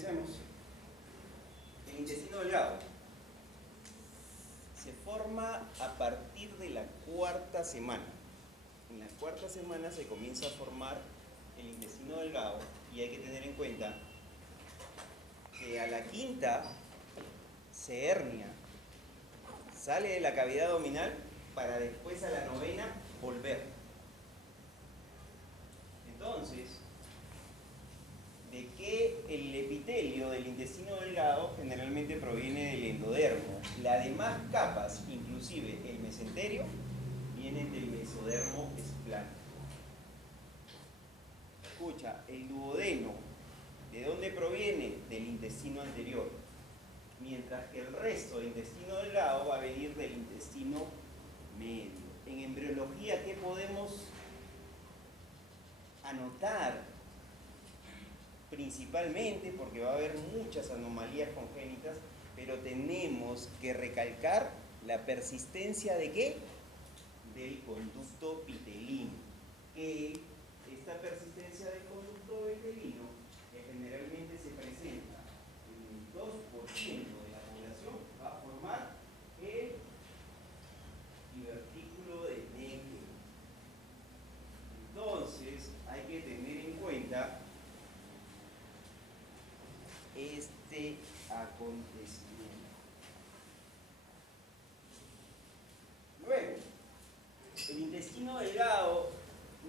comencemos. El intestino delgado se forma a partir de la cuarta semana. En la cuarta semana se comienza a formar el intestino delgado y hay que tener en cuenta que a la quinta se hernia, sale de la cavidad abdominal para después a la novena volver. Entonces, de que el epitelio del intestino delgado generalmente proviene del endodermo. Las demás capas, inclusive el mesenterio, vienen del mesodermo espláncnico. Escucha, el duodeno, ¿de dónde proviene? Del intestino anterior. Mientras que el resto del intestino delgado va a venir del intestino medio. En embriología, ¿qué podemos anotar? Principalmente, porque va a haber muchas anomalías congénitas, pero tenemos que recalcar la persistencia ¿de qué? Del conducto vitelino. Que esta persistencia del conducto vitelino generalmente se presenta en el 2% de la población, va a formar el divertículo de Necker. Entonces, hay que tener en cuenta este acontecimiento. Luego, el intestino delgado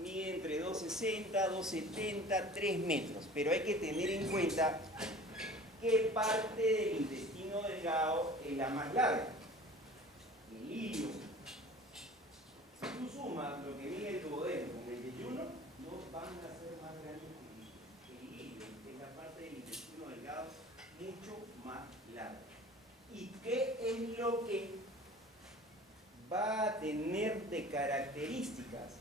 mide entre 260, 270, 3 metros, pero hay que tener en cuenta qué parte del intestino delgado es la más larga. El ilio. Si tú sumas lo que mide el duodeno con el yeyuno, no van a ser más grandes que el ilio. Es la parte del intestino delgado mucho más larga. ¿Y qué es lo que va a tener de características?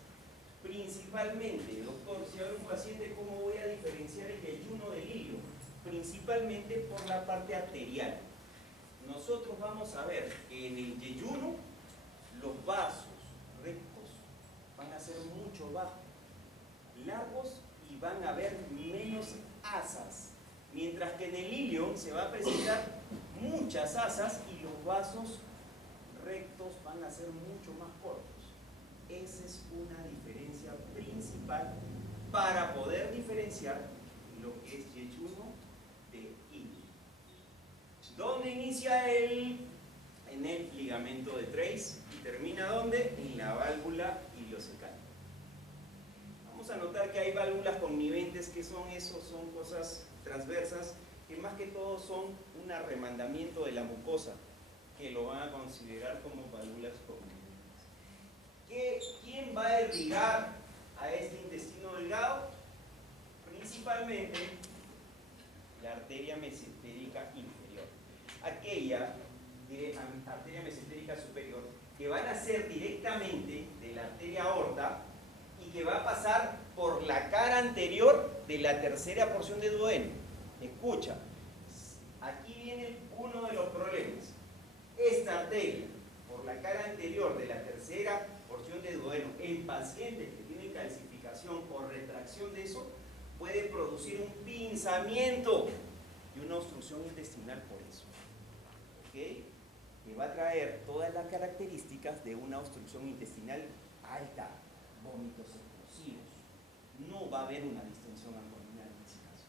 Principalmente, doctor, si hablo un paciente, ¿cómo voy a diferenciar el yeyuno del ilio? Principalmente por la parte arterial. Nosotros vamos a ver que en el yeyuno los vasos rectos van a ser mucho más largos y van a haber menos asas, mientras que en el ilio se va a presentar muchas asas y los vasos rectos van a ser mucho más cortos. Esa es una diferencia principal para poder diferenciar lo que es yeyuno de ilio. ¿Dónde inicia en el ligamento de Treis y termina ¿dónde? En la válvula iliocecal. Vamos a notar que hay válvulas conniventes. ¿Qué son eso? Son cosas transversas que más que todo son un arremandamiento de la mucosa, que lo van a considerar como válvulas conniventes. ¿Quién va a irrigar a este intestino delgado? Principalmente la arteria mesentérica inferior. Aquella arteria mesentérica superior que van a ser directamente de la arteria aorta y que va a pasar por la cara anterior de la tercera porción de duodeno. Escucha, aquí viene uno de los problemas. Esta arteria, por la cara anterior de la tercera porción de duodeno, en pacientes que tienen calcificación o retracción de eso, puede producir un pinzamiento y una obstrucción intestinal por eso. ¿Ok? Que va a traer todas las características de una obstrucción intestinal alta, vómitos explosivos. No va a haber una distensión abdominal en ese caso.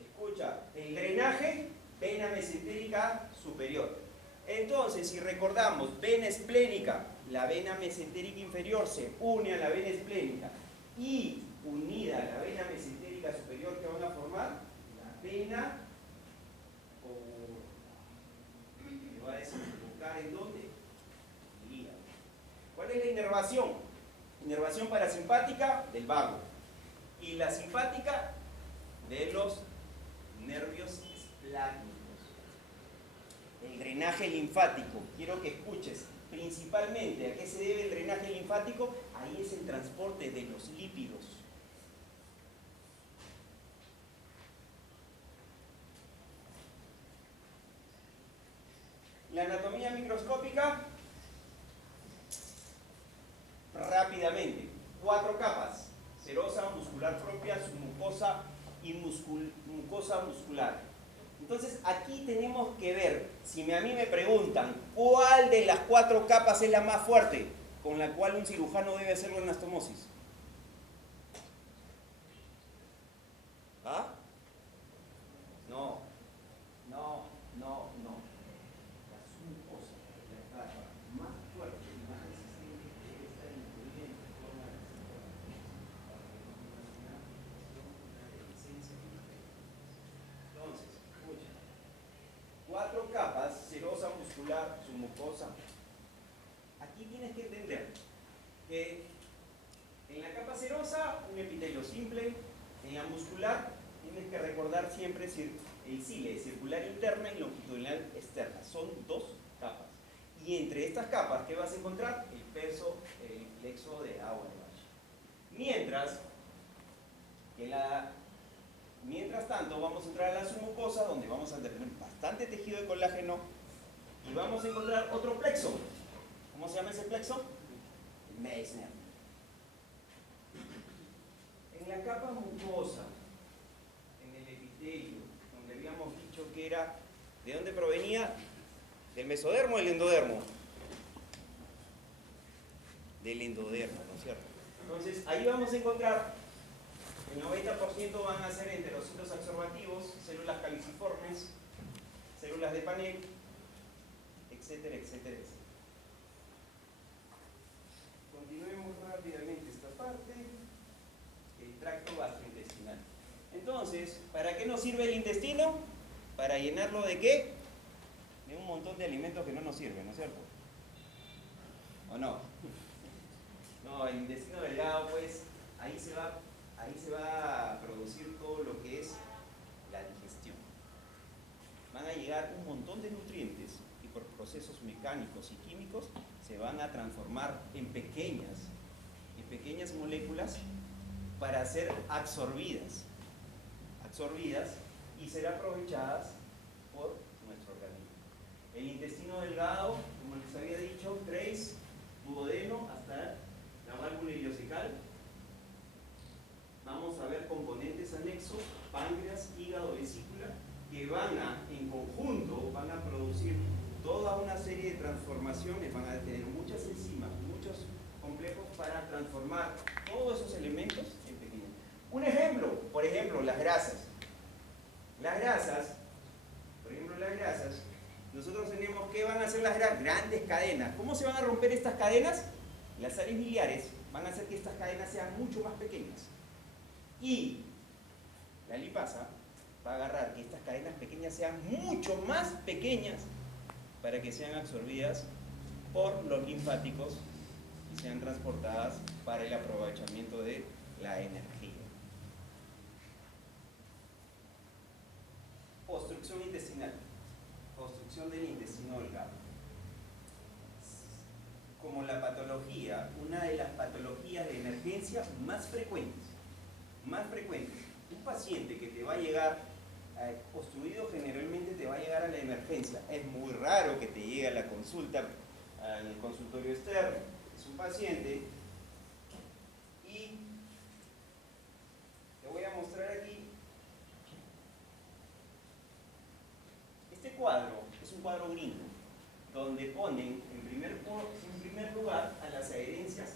Escucha, el drenaje, vena mesentérica superior. Entonces, si recordamos, vena esplénica, la vena mesentérica inferior se une a la vena esplénica y unida a la vena mesentérica superior, que van a formar la vena que va a desembocar en ¿dónde? El hígado. ¿Cuál es la inervación? Inervación parasimpática del vago y la simpática de los nervios espláncnicos. El drenaje linfático, quiero que escuches, principalmente, ¿a qué se debe el drenaje linfático? Ahí es el transporte de los lípidos. La anatomía microscópica, rápidamente, 4 capas: serosa, muscular propia, submucosa y mucosa muscular. Entonces aquí tenemos que ver, si a mí me preguntan cuál de las 4 capas es la más fuerte con la cual un cirujano debe hacer la anastomosis. ¿Ah? No, no, no, no. La submucosa, la capa más fuerte y más resistente debe estar incluida en la forma de Entonces, escucha. 4 capas, serosa, muscular, submucosa. Aquí tienes que entender que en la capa serosa, un epitelio simple. En la muscular, tienes que recordar siempre el cile, circular interna y longitudinal externa. Son 2 capas. Y entre estas capas, ¿qué vas a encontrar? El peso, el plexo de agua de Valle. Mientras tanto, vamos a entrar a la submucosa, donde vamos a tener bastante tejido de colágeno y vamos a encontrar otro plexo. ¿Cómo se llama ese plexo? El Meissner. En la capa mucosa, en el epitelio, donde habíamos dicho que era, ¿de dónde provenía? ¿Del mesodermo o del endodermo? Del endodermo, ¿no es cierto? Entonces, ahí vamos a encontrar, el 90% van a ser enterocitos absorbativos, células caliciformes, células de Panel, etcétera, etcétera, etcétera. Continuemos rápidamente esta parte. El tracto gastrointestinal. Entonces, ¿para qué nos sirve el intestino? ¿Para llenarlo de qué? De un montón de alimentos que no nos sirven, ¿no es cierto? ¿O no? No, el intestino delgado, pues, ahí se va a producir todo lo que es la digestión. Van a llegar un montón de nutrientes y por procesos mecánicos y químicos se van a transformar en pequeñas moléculas para ser absorbidas y ser aprovechadas por nuestro organismo. El intestino delgado, como les había dicho, 3, duodeno hasta la válvula ileocecal. Vamos a ver componentes anexos, páncreas, hígado, vesícula, que en conjunto van a producir toda una serie de transformaciones, van a tener muchas enzimas, muchos complejos para transformar todos esos elementos en pequeños. Un ejemplo, por ejemplo, las grasas. Las grasas, nosotros tenemos, ¿qué van a hacer las grandes cadenas? ¿Cómo se van a romper estas cadenas? Las sales biliares van a hacer que estas cadenas sean mucho más pequeñas. Y la lipasa va a agarrar que estas cadenas pequeñas sean mucho más pequeñas para que sean absorbidas por los linfáticos y sean transportadas para el aprovechamiento de la energía. Obstrucción intestinal, obstrucción del intestino delgado. Como la patología, una de las patologías de emergencia más frecuentes. Un paciente que te va a llegar obstruido generalmente te va a llegar a la emergencia. Es muy raro que te llegue a la consulta, al consultorio externo. Es un paciente y te voy a mostrar aquí. Este cuadro es un cuadro gringo, donde ponen en primer lugar a las adherencias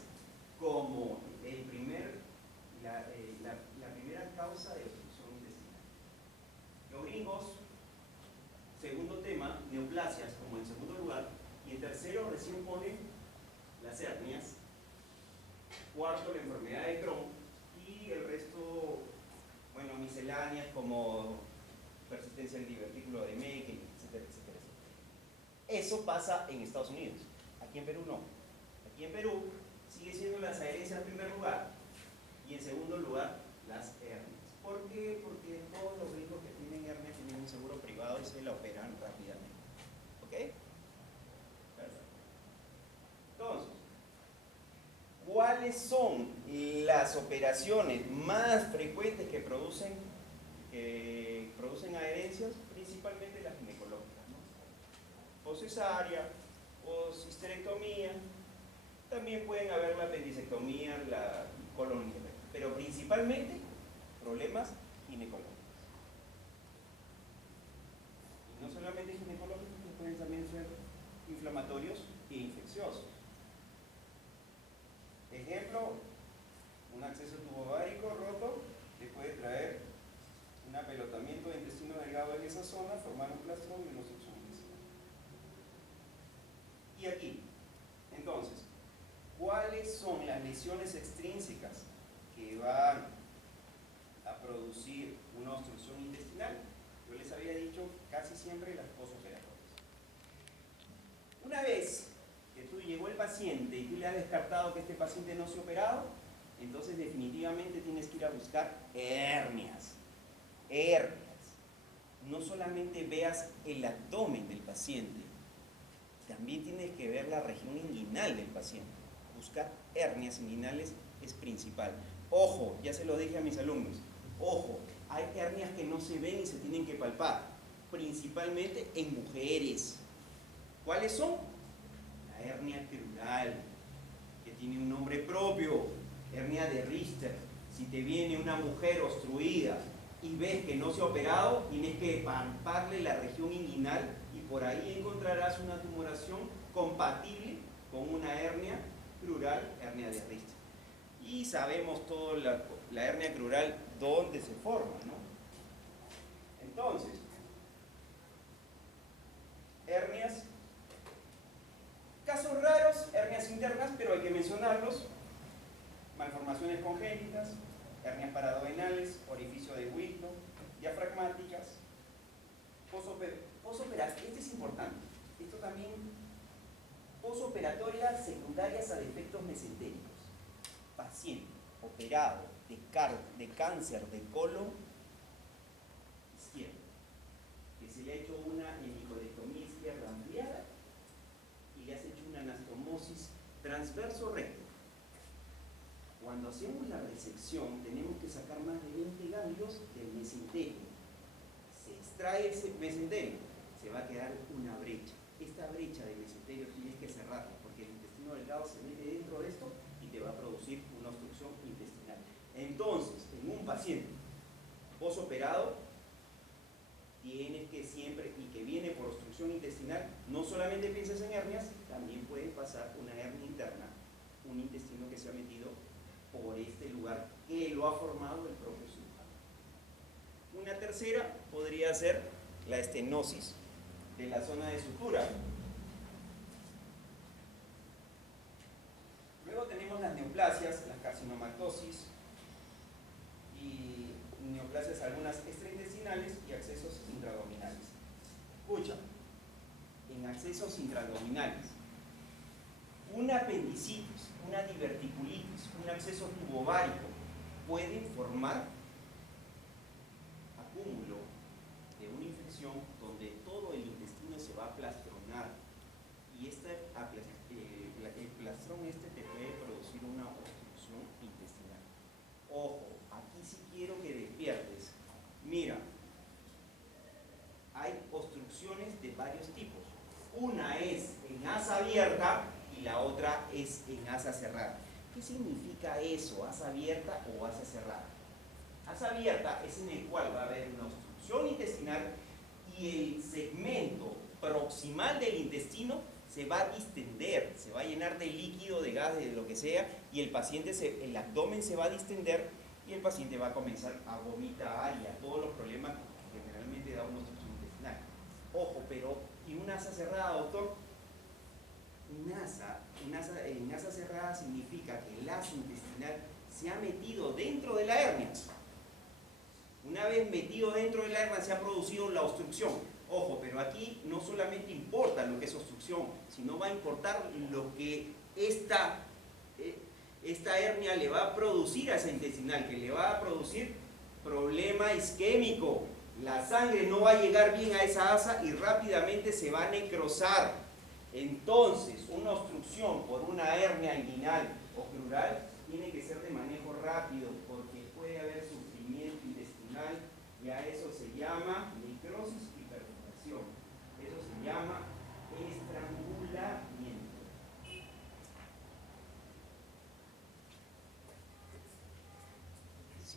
como la primera causa de obstrucción intestinal. Los gringos, segundo tema, neoplasias como en segundo lugar, y en tercero recién ponen las hernias, cuarto la enfermedad de Crohn y el resto, bueno, misceláneas como persistencia del divertículo de Meckel, etcétera, etcétera, etcétera. Eso pasa en Estados Unidos. Aquí en Perú no. Aquí en Perú sigue siendo las adherencias en primer lugar y en segundo lugar las hernias. ¿Por qué? Porque todos los gringos que tienen hernias tienen un seguro privado y se la operan rápidamente. ¿Ok? Perfecto. Entonces, ¿cuáles son las operaciones más frecuentes que producen adherencias? Principalmente las ginecológicas, ¿no? O cesárea, o histerectomía. También pueden haber la apendicectomía, la colon, pero principalmente problemas ginecológicas. Y no solamente ginecológicos, que pueden también ser inflamatorios e infecciosos. Ejemplo, un acceso tubovárico roto le puede traer un apelotamiento de intestino delgado en esa zona, formar un plastrón y una obstrucción intestinal. Y aquí, entonces, ¿cuáles son las lesiones extrínsecas que van a producir una obstrucción intestinal? Yo les había dicho casi siempre las posoperatorias. Una vez que tú llegó el paciente y tú le has descartado que este paciente no se ha operado, entonces definitivamente tienes que ir a buscar hernias. Hernias. No solamente veas el abdomen del paciente, también tienes que ver la región inguinal del paciente. Buscar hernias inguinales es principal. Ojo, ya se lo dije a mis alumnos, ojo, hay hernias que no se ven y se tienen que palpar, principalmente en mujeres. ¿Cuáles son? La hernia crural, que tiene un nombre propio, hernia de Richter. Si te viene una mujer obstruida y ves que no se ha operado, tienes que palparle la región inguinal y por ahí encontrarás una tumoración compatible con una hernia crural, hernia de Richter. Y sabemos todo la hernia crural dónde se forma, ¿no? Entonces, hernias, casos raros, hernias internas, pero hay que mencionarlos: malformaciones congénitas, hernias paraduodenales, orificio de Wilton, diafragmáticas, posoperatorias. Este es importante. Esto también, posoperatorias secundarias a defectos mesentéricos. Paciente operado de cáncer de colon izquierdo, que se le ha hecho una hemicorectomía izquierda ampliada y le has hecho una anastomosis transverso recto. Cuando hacemos la resección tenemos que sacar más de 20 ganglios del mesenterio. Se extrae ese mesenterio, se va a quedar una brecha. Esta brecha de mesenterio tienes que cerrarla porque el intestino delgado se mete dentro de esto y te va a producir una obstrucción intestinal. Entonces, en un paciente posoperado, tienes que siempre, y que viene por obstrucción intestinal, no solamente pienses en hernias, también puede pasar una hernia interna, un intestino que se ha metido por este lugar que lo ha formado el propio cirujano. Una tercera podría ser la estenosis de la zona de sutura. Luego tenemos las neoplasias, las carcinomatosis y neoplasias algunas extraintestinales y accesos intraabdominales. Escucha, en accesos intraabdominales, una apendicitis, una diverticulitis, un acceso tubovárico pueden formar acúmulo de una infección donde todo el intestino se va a plastronar y el plastrón te puede producir una obstrucción intestinal. Ojo, aquí sí quiero que despiertes. Mira, hay obstrucciones de varios tipos. Una es en asa abierta y la otra es en asa cerrada. ¿Qué significa eso, asa abierta o asa cerrada? Asa abierta es en el cual va a haber una obstrucción intestinal y el segmento proximal del intestino se va a distender, se va a llenar de líquido, de gas, de lo que sea, y el el abdomen se va a distender y el paciente va a comenzar a vomitar y a todos los problemas que generalmente da una obstrucción intestinal. Ojo, pero ¿y una asa cerrada, doctor? En asa cerrada significa que el asa intestinal se ha metido dentro de la hernia. Una vez metido dentro de la hernia se ha producido la obstrucción. Ojo, pero aquí no solamente importa lo que es obstrucción, sino va a importar lo que esta hernia le va a producir a esa intestinal, que le va a producir problema isquémico. La sangre no va a llegar bien a esa asa y rápidamente se va a necrosar. Entonces, una obstrucción por una hernia inguinal o crural tiene que ser de manejo rápido porque puede haber sufrimiento intestinal y a eso se llama necrosis y perforación. Eso se llama estrangulamiento.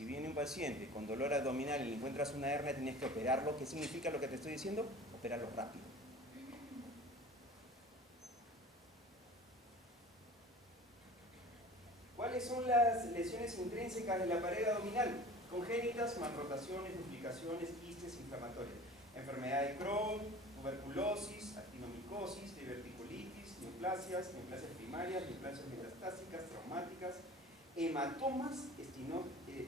si viene un paciente con dolor abdominal y le encuentras una hernia, tienes que operarlo. ¿Qué significa lo que te estoy diciendo? Operarlo rápido. ¿Cuáles son las lesiones intrínsecas de la pared abdominal? Congénitas, malrotaciones, duplicaciones, quistes inflamatorias. Enfermedad de Crohn, tuberculosis, actinomicosis, diverticulitis, neoplasias primarias, neoplasias metastásicas, traumáticas, hematomas,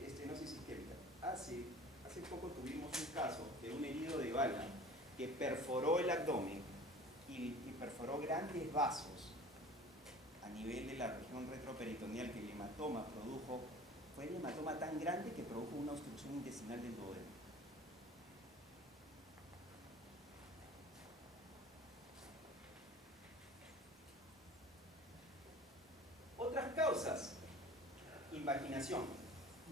estenosis isquémica. Hace poco tuvimos un caso de un herido de bala que perforó el abdomen y perforó grandes vasos a nivel de la región retroperitoneal, que el hematoma produjo, fue el hematoma tan grande que produjo una obstrucción intestinal del duodeno. Otras causas, invaginación.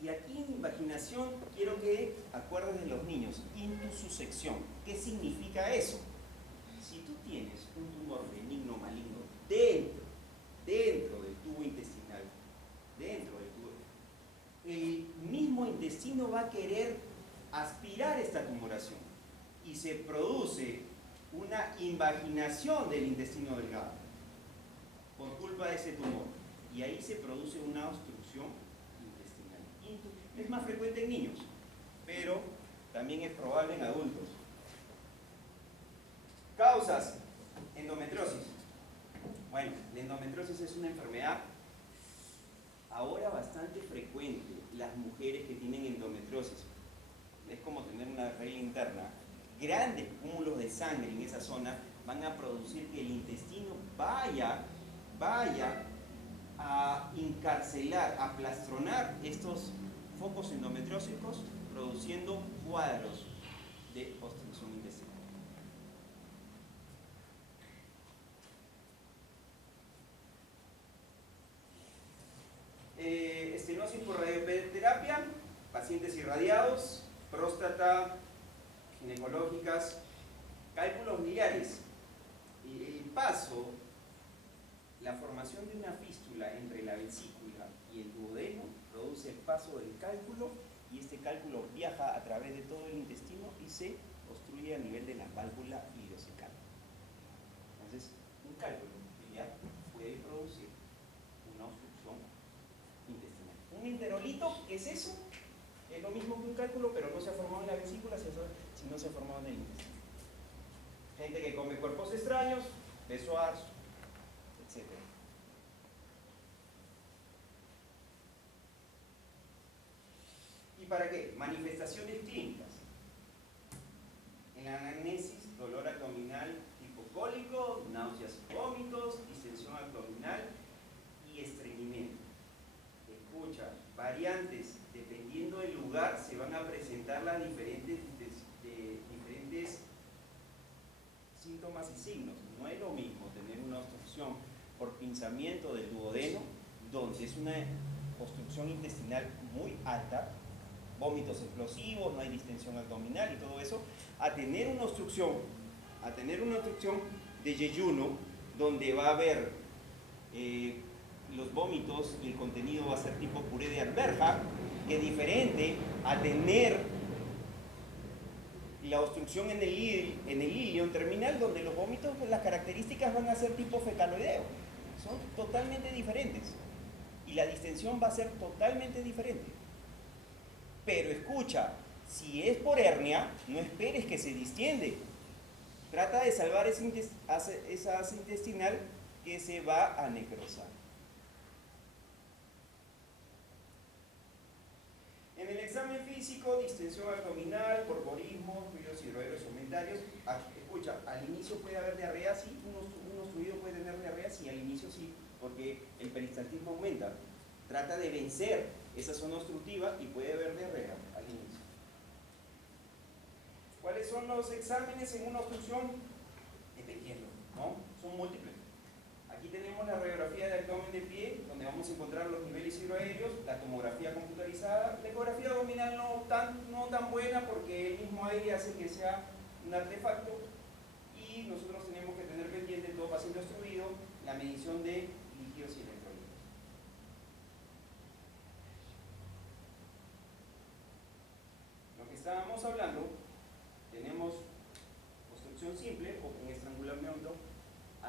Y aquí en invaginación quiero que acuerdes de los niños, intususección. ¿Qué significa eso? Si tú tienes un tumor benigno maligno dentro del tubo intestinal, el mismo intestino va a querer aspirar esta tumoración y se produce una invaginación del intestino delgado por culpa de ese tumor, y ahí se produce una obstrucción intestinal. Es más frecuente en niños, pero también es probable en adultos. Causas, endometriosis. Bueno, la endometriosis es una enfermedad ahora bastante frecuente. Las mujeres que tienen endometriosis, es como tener una regla interna, grandes cúmulos de sangre en esa zona van a producir que el intestino vaya a encarcelar, a plástronar estos focos endometriósicos, produciendo cuadros de obstrucción intestinal. Estenosis por radioterapia, pacientes irradiados, próstata, ginecológicas, cálculos biliares. El paso, la formación de una fístula entre la vesícula y el duodeno produce el paso del cálculo, y este cálculo viaja a través de todo el intestino y se obstruye a nivel de la válvula ileocecal. Entonces, un cálculo biliar puede producir una obstrucción intestinal. Un enterolito, ¿qué es eso? Es lo mismo que un cálculo, pero no se ha formado en la vesícula, sino se ha formado en el intestino. Gente que come cuerpos extraños, besoars, etc. ¿Y para qué? Manifestaciones clínicas. En la anamnesis, dolor abdominal tipo cólico, náuseas y vómitos, distensión abdominal y estreñimiento. Escucha, variantes, dependiendo del lugar, se van a presentar las diferentes síntomas y signos. No es lo mismo tener una obstrucción por pinzamiento del duodeno, donde es una obstrucción intestinal muy alta, vómitos explosivos, no hay distensión abdominal y todo eso, a tener una obstrucción de yeyuno, donde va a haber los vómitos y el contenido va a ser tipo puré de alberja, que es diferente a tener la obstrucción en el ilion terminal, donde los vómitos, las características van a ser tipo fecaloideo. Son totalmente diferentes. Y la distensión va a ser totalmente diferente. Pero escucha, si es por hernia, no esperes que se distiende. Trata de salvar esa asa intestinal que se va a necrosar. En el examen físico, distensión abdominal, corporismo, fluidos hidroaéreos aumentarios. Escucha, al inicio puede haber diarrea, sí, un obstruido puede tener diarrea, sí, al inicio sí, porque el peristaltismo aumenta. Trata de vencer esa zona obstructiva y puede haber diarrea al inicio. ¿Cuáles son los exámenes en una obstrucción? Dependiendo, ¿no? Son múltiples. Aquí tenemos la radiografía del abdomen de pie, donde vamos a encontrar los niveles hidroaéreos, la tomografía computarizada. La ecografía abdominal no tan buena, porque el mismo aire hace que sea un artefacto, y nosotros tenemos que tener pendiente en todo paciente obstruido la medición de líquidos y electrolitos.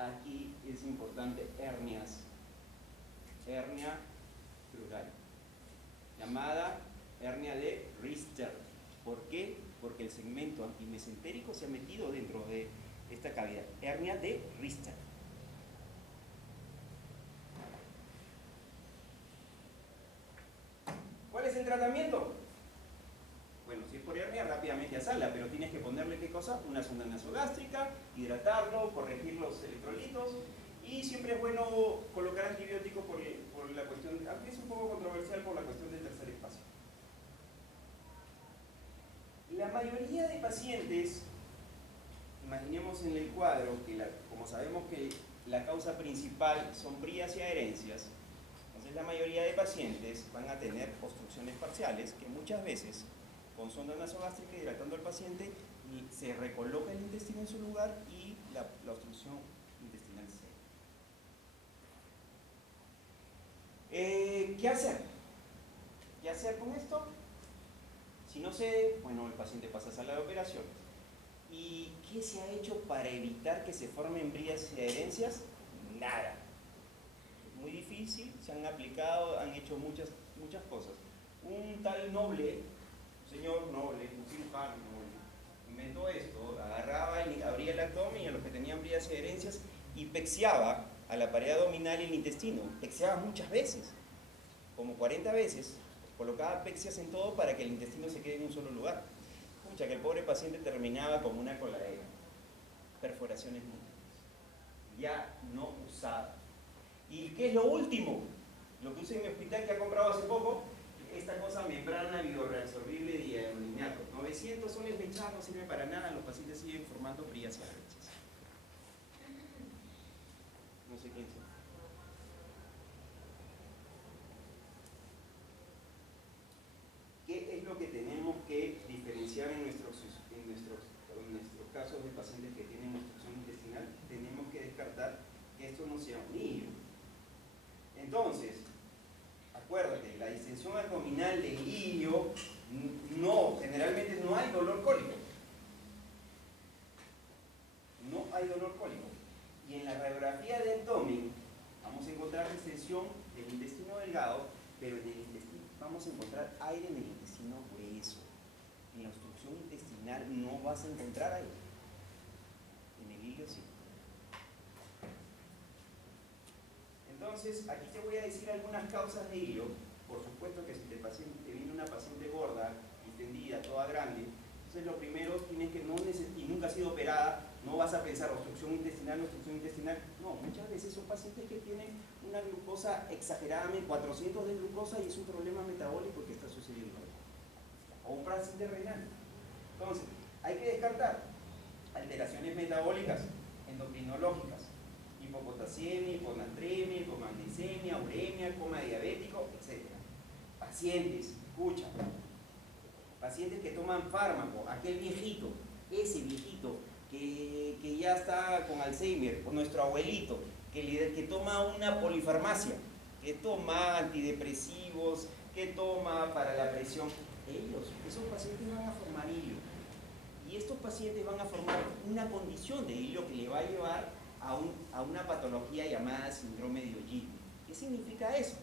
aquí es importante hernias. Hernia crural, llamada hernia de Richter. ¿Por qué? Porque el segmento antimesentérico se ha metido dentro de esta cavidad. Hernia de Richter. ¿Cuál es el tratamiento? Bueno, si es por hernia, rápidamente a sala, pero tienes que ponerle, ¿qué cosa? Una sonda nasogástrica, hidratarlo, corregir los electrolitos, y siempre es bueno colocar antibióticos por la cuestión, aunque es un poco controversial por la cuestión del tercer espacio. La mayoría de pacientes, imaginemos en el cuadro, que como sabemos que la causa principal son brías y adherencias, entonces la mayoría de pacientes van a tener obstrucciones parciales, que muchas veces con sonda nasogástrica hidratando al paciente se recoloca el intestino en su lugar y la obstrucción intestinal cede. ¿Qué hacer? ¿Qué hacer con esto? Si no cede, bueno, el paciente pasa a sala de operaciones. ¿Y qué se ha hecho para evitar que se formen brías y adherencias? Nada. Es muy difícil, se han aplicado, han hecho muchas cosas. Un tal Noble, un señor Noble, un cirujano Noble, inventó esto, agarraba y abría el abdomen y a los que tenían brías y adherencias y pexeaba a la pared abdominal y el intestino. Pexeaba muchas veces, como 40 veces, colocaba pexias en todo para que el intestino se quede en un solo lugar. Escucha, que el pobre paciente terminaba como una coladera, perforaciones múltiples, ya no usada. ¿Y qué es lo último? Lo que usé en mi hospital, que ha comprado hace poco, esta cosa membrana bioreabsorbible de hidrolinato. 900 soles de echar, no sirve para nada, los pacientes siguen formando brías y adherencias. No sé quién son. ¿Qué es lo que tenemos que diferenciar en nuestros casos de pacientes que tienen obstrucción intestinal? Tenemos que descartar que esto no sea un hillo. Entonces, acuérdate, la distensión abdominal de hillo, no, generalmente no hay dolor cólico. No hay dolor cólico. Y en la radiografía de abdomen vamos a encontrar distensión del intestino delgado, pero en el intestino vamos a encontrar aire en el intestino grueso. En la obstrucción intestinal no vas a encontrar aire. En el hilio sí. Entonces, aquí te voy a decir algunas causas de hilio. Por supuesto que si te viene una paciente gorda, distendida, toda grande, entonces lo primero tienes que y nunca ha sido operada, no vas a pensar obstrucción intestinal. No, muchas veces son pacientes que tienen una glucosa exageradamente, 400 de glucosa, y es un problema metabólico que está sucediendo ahí. O un paciente renal. Entonces, hay que descartar alteraciones metabólicas, endocrinológicas, hipopotasemia, hiponatremia, hipomagnesemia, uremia, coma diabético, etc. Pacientes, escucha, pacientes que toman fármaco, aquel viejito, ese viejito que ya está con Alzheimer, o nuestro abuelito, que toma una polifarmacia, que toma antidepresivos, que toma para la presión, esos pacientes van a formar hilio. Y estos pacientes van a formar una condición de hilio que le va a llevar a una patología llamada síndrome de Ogilvie. ¿Qué significa eso?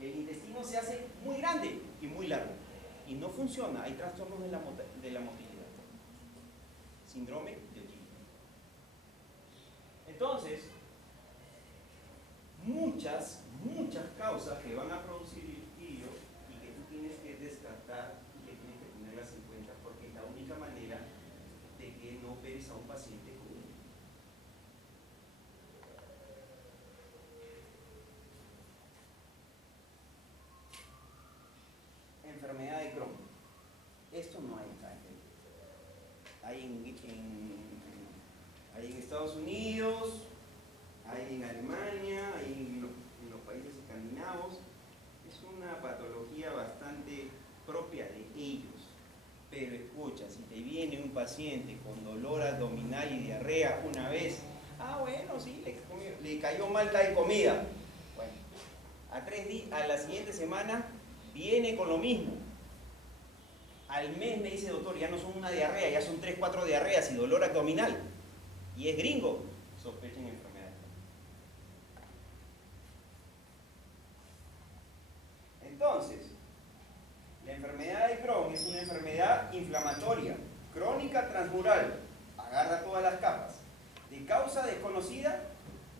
El intestino se hace muy grande y muy largo y no funciona, hay trastornos de la motilidad. Síndrome de Ogilvie. Entonces, muchas causas que van a producir hilio y que tú tienes que descartar y que tienes que tenerlas en cuenta, porque es la única manera de que no operes a un paciente con hilio. Enfermedad de Crohn. Esto no hay acá. Hay en Estados Unidos, hay en Alemania, hay en los países escandinavos. Es una patología bastante propia de ellos. Pero escucha, si te viene un paciente con dolor abdominal y diarrea una vez, bueno, sí, le cayó mal la comida. Bueno, a la siguiente semana viene con lo mismo. Al mes me dice, doctor, ya no son una diarrea, ya son 3, 4 diarreas y dolor abdominal. Y es gringo. Sospechen enfermedad Entonces, la enfermedad de Crohn es una enfermedad inflamatoria, crónica transmural, agarra todas las capas, de causa desconocida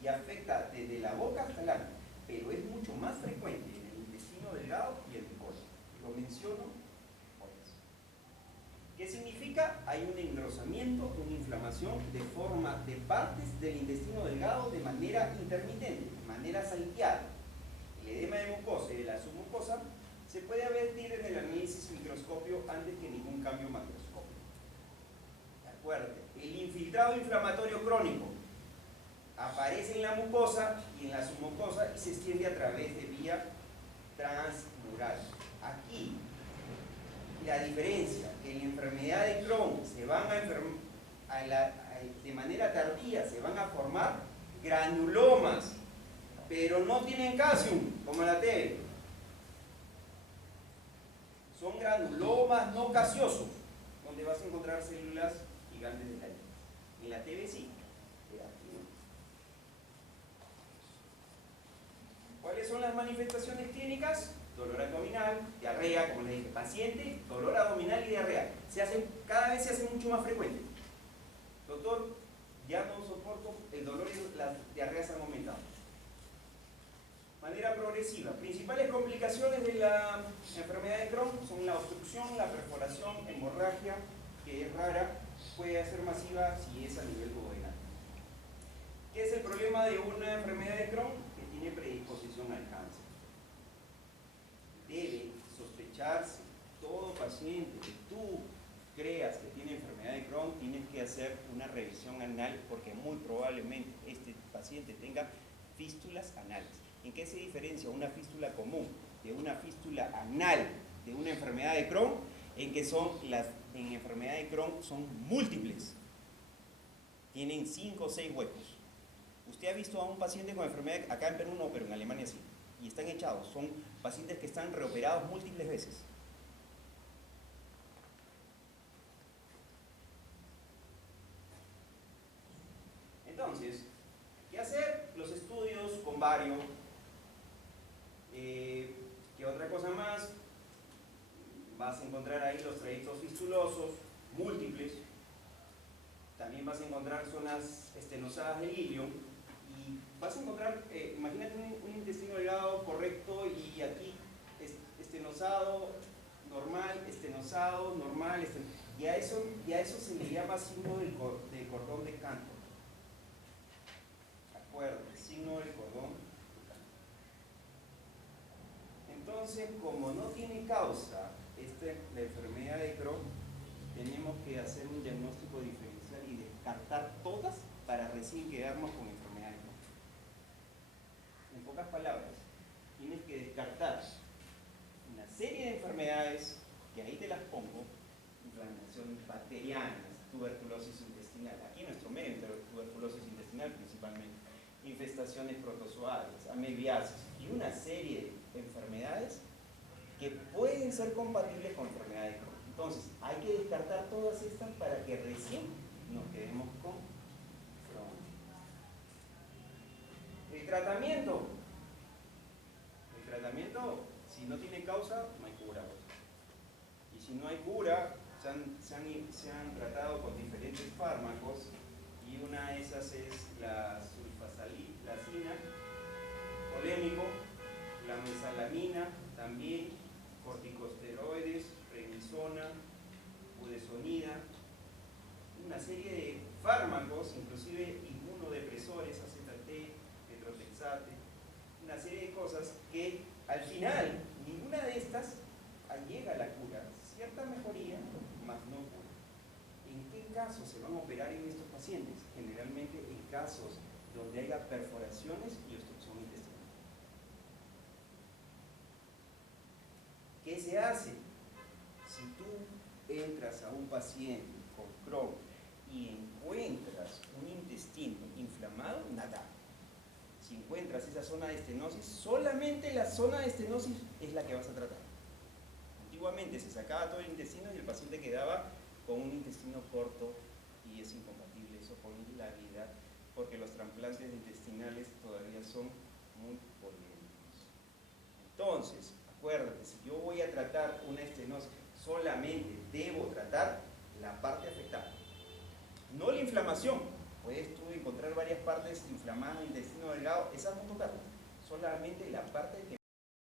y afecta desde la boca hasta el ano, pero es mucho más frecuente en el intestino delgado y el mucoso. Lo menciono por eso. ¿Qué significa? Hay un engrosamiento, una inflamación de forma de partes del intestino delgado de manera intermitente, de manera salteada. El edema de mucosa y de la submucosa se puede advertir en el análisis microscopio antes que ningún cambio macroscópico. Acuérdate, el infiltrado inflamatorio crónico aparece en la mucosa y en la submucosa y se extiende a través de vía transmural. Aquí, la diferencia, que en la enfermedad de Crohn se van de manera tardía, se van a formar granulomas, pero no tienen calcium, como la TB. Son granulomas no gaseosos, donde vas a encontrar células gigantes de tallo. En la TB sí, pero aquí no. ¿Cuáles son las manifestaciones clínicas? Dolor abdominal, diarrea, como le dije, paciente, dolor abdominal y diarrea. Cada vez se hace mucho más frecuente. Doctor, ya no soporto, el dolor y las diarreas han aumentado. Manera progresiva. Principales complicaciones de la enfermedad de Crohn son la obstrucción, la perforación, hemorragia, que es rara, puede ser masiva si es a nivel duodenal. ¿Qué es el problema de una enfermedad de Crohn? Que tiene predisposición al cáncer. Debe sospecharse, todo paciente que tú creas que tiene enfermedad de Crohn, tienes que hacer una revisión anal porque muy probablemente este paciente tenga fístulas anales. ¿En qué se diferencia una fístula común de una fístula anal de una enfermedad de Crohn? En que en enfermedad de Crohn son múltiples. Tienen 5 o 6 huecos. Usted ha visto a un paciente con enfermedad, acá en Perú no, pero en Alemania sí, y están echados. Son pacientes que están reoperados múltiples veces. Entonces, ¿qué hacer? Los estudios con vario. ¿Qué otra cosa más? Vas a encontrar ahí los trayectos fistulosos múltiples. También vas a encontrar zonas estenosadas del ilio. Y vas a encontrar, imagínate un intestino delgado correcto y aquí estenosado, normal, y a eso se le llama signo del cordón de Cantor. ¿De acuerdo? El signo del cordón de Cantor. Entonces, como no tiene causa la enfermedad de Crohn, tenemos que hacer un diagnóstico diferencial y descartar todas para recién quedarnos con enfermedad de Crohn. En pocas palabras, tienes que descartar una serie de enfermedades, que ahí te las pongo: inflamaciones bacterianas, tuberculosis intestinal, aquí en nuestro medio, tuberculosis intestinal principalmente, infestaciones protozoarias, amebiasis y una serie de enfermedades que pueden ser compatibles con enfermedad de Crohn. Entonces, hay que descartar todas estas para que recién nos quedemos con Crohn. El tratamiento, si no tiene causa, no hay cura. Y si no hay cura, se han tratado con diferentes fármacos, y una de esas es la sulfasalazina, polémico, la mesalamina, también corticosteroides, prednisona, budesonida, una serie de fármacos, inclusive inmunodepresores, AZT, metrotexate, una serie de cosas que al final ninguna de estas llega a la cura, cierta mejoría, más no cura. ¿En qué casos se van a operar en estos pacientes? Generalmente en casos donde haya perforaciones y obstrucción intestinal. ¿Qué se hace? Si tú entras a un paciente con Crohn y encuentras un intestino inflamado, nada. Si encuentras esa zona de estenosis, solamente la zona de estenosis es la que vas a tratar. Antiguamente se sacaba todo el intestino y el paciente quedaba con un intestino corto, y es incompatible eso con la vida, porque los trasplantes intestinales todavía son muy polémicos. Entonces, Acuérdate, si yo voy a tratar una estenosis, solamente debo tratar la parte afectada, no la inflamación. Puedes tú encontrar varias partes inflamadas en el intestino delgado, esas no tocarlas, solamente la parte que